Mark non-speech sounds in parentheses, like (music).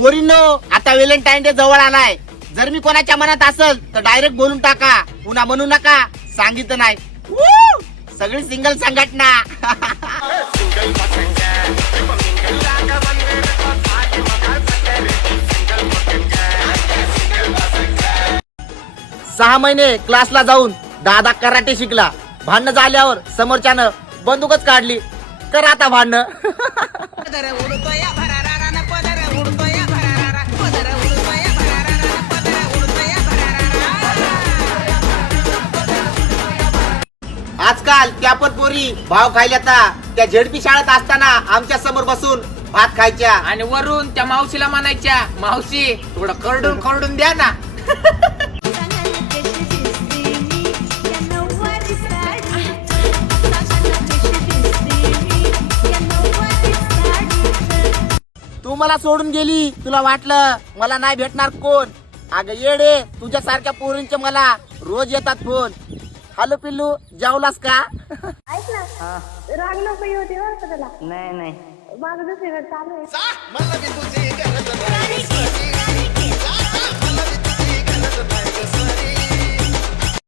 पोरीनो आता Valentine day जवळ आलाय. जर मी कोणाच्या मनात असल तर डायरेक्ट बोलून टाका. पुन्हा म्हणू नका. सांगितलं नाही. सगळी सिंगल संघटना. (laughs) सहा महिने क्लासला जाऊन दादा कराटे शिकला. भांडणं झाल्यावर समोरच्यानं बंदूकच काढली. कर आता भांडणं. (laughs) आजकाल त्या पण पोरी भाव खायला त्या झेडपी शाळेत असताना आमच्यासमोर बसून भात खायच्या. आणि वरून त्या मावशीला म्हणायच्या मावशी थोडं करडून करडून द्या ना. तू मला सोडून गेली तुला वाटलं मला नाही भेटणार कोण? अगं येडे तुझ्या सारख्या पोरींचे मला रोज येतात फोन. हॅलो पिल्लू जेवलास का? ऐक ना राग नको येऊ दे बरं का त्याला. नाही नाही. माझं दुसरीकडे चालू आहे.